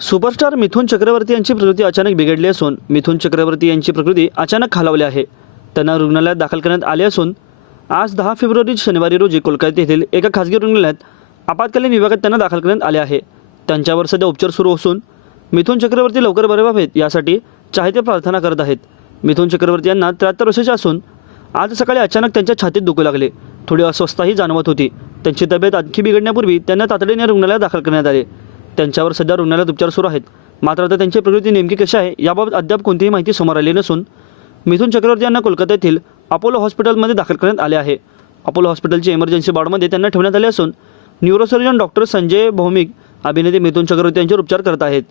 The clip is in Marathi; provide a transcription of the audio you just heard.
सुपरस्टार मिथुन चक्रवर्ती यांची प्रकृती अचानक बिघडली असून मिथुन चक्रवर्ती यांची प्रकृती अचानक खालावली आहे. त्यांना रुग्णालयात दाखल करण्यात आले असून आज दहा फेब्रुवारी शनिवारी रोजी कोलकाता येथील एका खासगी रुग्णालयात आपत्कालीन विभागात त्यांना दाखल करण्यात आले आहे. त्यांच्यावर सध्या उपचार सुरू असून मिथुन चक्रवर्ती लवकर बरे व्हावेत यासाठी चाहते प्रार्थना करत आहेत. मिथुन चक्रवर्ती यांना त्र्याहत्तर वर्षाचे असून आज सकाळी अचानक त्यांच्या छातीत दुखू लागले. थोडी अस्वस्थताही जाणवत होती. त्यांची तब्येत आणखी बिघडण्यापूर्वी त्यांना तातडीने रुग्णालयात दाखल करण्यात आले. त्यांच्यावर सध्या रुग्णालयात उपचार सुरू आहेत. मात्र आता त्यांची प्रकृती नेमकी कशी आहे याबाबत अद्याप कोणतीही माहिती समोर आली नसून मिथुन चक्रवर्ती यांना कोलकाता येथील अपोलो हॉस्पिटलमध्ये दाखल करण्यात आले आहे. अपोलो हॉस्पिटलची इमर्जन्सी वॉर्डमध्ये त्यांना ठेवण्यात आले असून न्यूरोसर्जन डॉक्टर संजय भौमिक अभिनेते मिथुन चक्रवर्ती यांच्यावर उपचार करत आहेत.